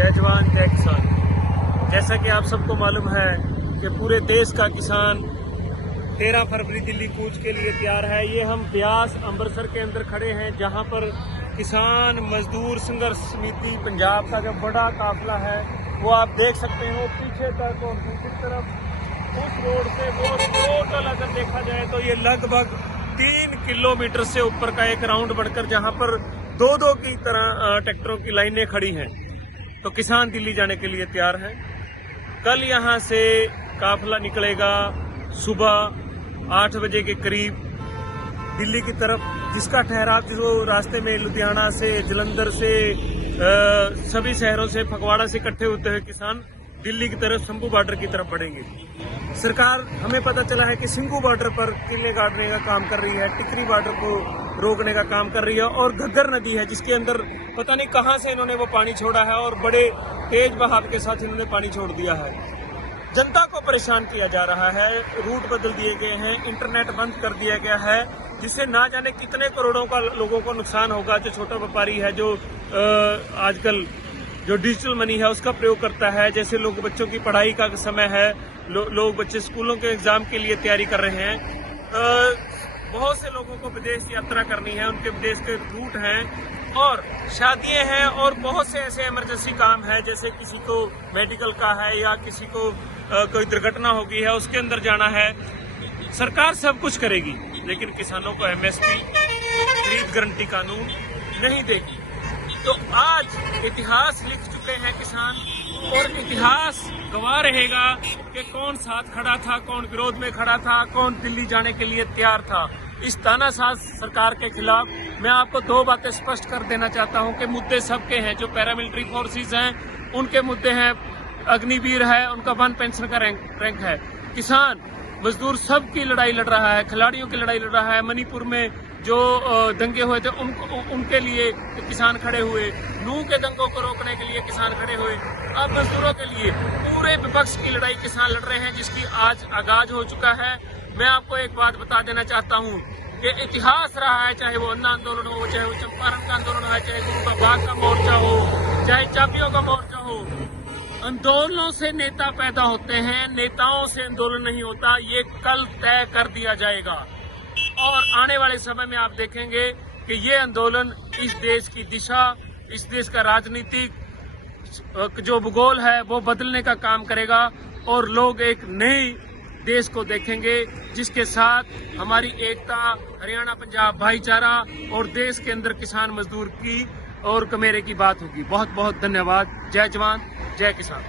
जय जवान जय किसान। जैसा कि आप सबको मालूम है कि पूरे देश का किसान 13 फरवरी दिल्ली कूच के लिए तैयार है। ये हम ब्यास अमृतसर के अंदर खड़े हैं, जहां पर किसान मजदूर संघर्ष समिति पंजाब का जो बड़ा काफिला है वो आप देख सकते हो पीछे तक, और दूसरी तरफ उस रोड से वो टोटल अगर देखा जाए तो ये लगभग 3 किलोमीटर से ऊपर का एक राउंड बढ़कर जहां पर दो की तरह ट्रैक्टरों की लाइनें खड़ी हैं। तो किसान दिल्ली जाने के लिए तैयार हैं। कल यहां से काफिला निकलेगा सुबह 8 बजे के करीब दिल्ली की तरफ, जिसका ठहराव जो रास्ते में लुधियाना से, जलंधर से, सभी शहरों से, फगवाड़ा से इकट्ठे होते हुए किसान दिल्ली की तरफ शंभू बॉर्डर की तरफ बढ़ेंगे। सरकार, हमें पता चला है कि सिंघू बॉर्डर पर किले गाड़ने का काम कर रही है, टिकरी बॉर्डर को रोकने का काम कर रही है, और घग्गर नदी है जिसके अंदर पता नहीं कहां से इन्होंने वो पानी छोड़ा है और बड़े तेज बहाव के साथ इन्होंने पानी छोड़ दिया है। जनता को परेशान किया जा रहा है, रूट बदल दिए गए हैं, इंटरनेट बंद कर दिया गया है, जिससे ना जाने कितने करोड़ों का लोगों को नुकसान होगा। जो छोटा व्यापारी है, जो आजकल जो डिजिटल मनी है उसका प्रयोग करता है, जैसे लोग बच्चों की पढ़ाई का समय है, लोग बच्चे स्कूलों के एग्जाम के लिए तैयारी कर रहे हैं, बहुत से लोगों को विदेश यात्रा करनी है, उनके विदेश के रूट हैं, और शादियां हैं, और बहुत से ऐसे इमरजेंसी काम है, जैसे किसी को मेडिकल का है या किसी को कोई दुर्घटना हो गई है, उसके अंदर जाना है। सरकार सब कुछ करेगी, लेकिन किसानों को एमएसपी, खरीद गारंटी कानून नहीं देगी। तो आज इतिहास लिख चुके हैं किसान, और इतिहास गवाह रहेगा कि कौन साथ खड़ा था, कौन विरोध में खड़ा था, कौन दिल्ली जाने के लिए तैयार था। इस तानाशाह सरकार के खिलाफ मैं आपको 2 बातें स्पष्ट कर देना चाहता हूं कि मुद्दे सबके हैं। जो पैरामिलिट्री फोर्सेस हैं उनके मुद्दे हैं, अग्निवीर है, उनका 1 पेंशन का रैंक है, किसान मजदूर सबकी लड़ाई लड़ रहा है, खिलाड़ियों की लड़ाई लड़ रहा है। मणिपुर में जो दंगे हुए थे उनके लिए किसान खड़े हुए, नूह के दंगों को रोकने के लिए किसान खड़े हुए, अब मजदूरों के लिए पूरे विपक्ष की लड़ाई किसान लड़ रहे हैं, जिसकी आज आगाज हो चुका है। मैं आपको एक बात बता देना चाहता हूं कि इतिहास रहा है, चाहे वो अन्ना आंदोलन हो, चाहे वो चंपारण का आंदोलन हो, चाहे गुरु का बाग का मोर्चा हो, चाहे चाबियों का मोर्चा हो, आंदोलनों से नेता पैदा होते हैं, नेताओं से आंदोलन नहीं होता। ये कल तय कर दिया जाएगा, और आने वाले समय में आप देखेंगे कि ये आंदोलन इस देश की दिशा, इस देश का राजनीतिक जो भूगोल है वो बदलने का काम करेगा, और लोग एक नई देश को देखेंगे जिसके साथ हमारी एकता, हरियाणा पंजाब भाईचारा, और देश के अंदर किसान मजदूर की और कमेरे की बात होगी। बहुत बहुत धन्यवाद। जय जवान जय किसान।